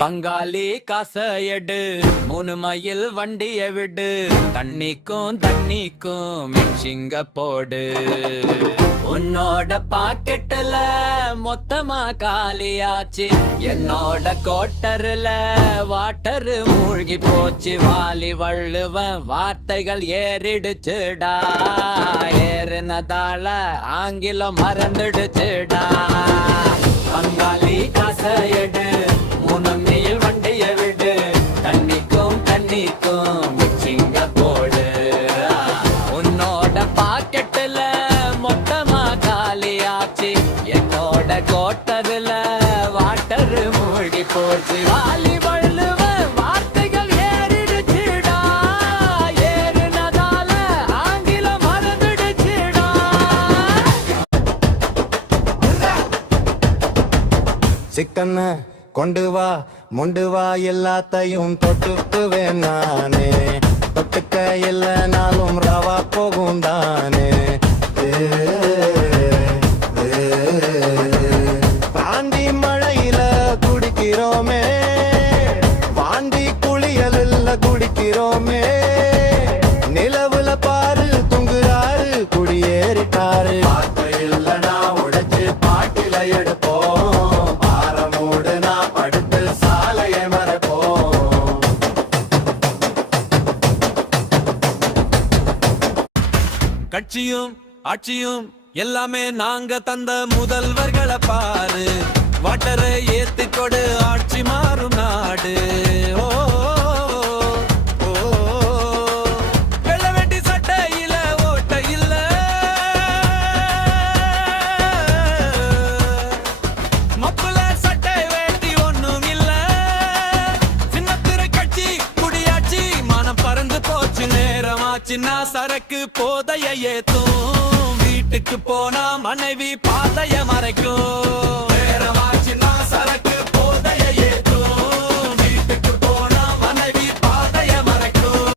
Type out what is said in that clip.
பங்காளி காசையடு 3 மைல் வண்டிய விடு தண்ணிக்கும் மிக்சிங்க போடு உன்னோட பாக்கெட்டுல மொத்தமா காலியாச்சு என்னோட கோட்டருல வாட்டரு மூழ்கி போச்சு வாலி வள்ளுவன் வார்த்தைகள் ஏறிடுச்சுடா ஏறினதால ஆங்கிலம் மறந்துடுச்சுடா பங்காளி காசையடு 3 மைல் வண்டிய விடு தண்ணிக்கும் மிக்சிங்க போடு உன்னோட பாக்கெட்டுல மொத்தமா காலியாச்சு என்னோட கோட்டருல வாட்டரு மூழ்கி போச்சு வாலி வள்ளுவ வார்த்தைகள் ஏறிடுச்சுடா ஏறினதால ஆங்கிலம் மறந்துடுச்சுடா சிக்கன கொண்டு வா மொண்டு வா எல்லாத்தையும் தொட்டுக்குவேன் நானே தொட்டுக்க இல்லைனாலும் ரவா போகும் தானே பாண்டி மழையில குடிக்கிறோமே வாண்டி குளியலில் குடிக்கிறோமே நிலவுல பாரு துங்குறாரு குடியேறிட்டாரு இல்லனா உடைச்சு பாட்டில எடுப்போம் பாரமூடு நான் படுத்து சாலையை மறைப்போம் கட்சியும் ஆட்சியும் எல்லாமே நாங்க தந்த முதல்வர்களை பாரு வாட்டரை ஏத்தி கொடு ஆட்சி மாறும் நாடு ஓ ஓ, வெள்ளை வேட்டி சட்டையில ஓட்ட இல்ல மப்புல சட்டை வேட்டி ஒண்ணும் இல்ல சின்னத்திரை கட்சி குடியாட்சி மனம் பறந்து போச்சு நேரமாச்சுன்னா சரக்கு போதைய ஏத்தும் வீட்டுக்கு போனா மனைவி பாதைய மறைக்கும் நேரமாச்சுன்னா சரக்கு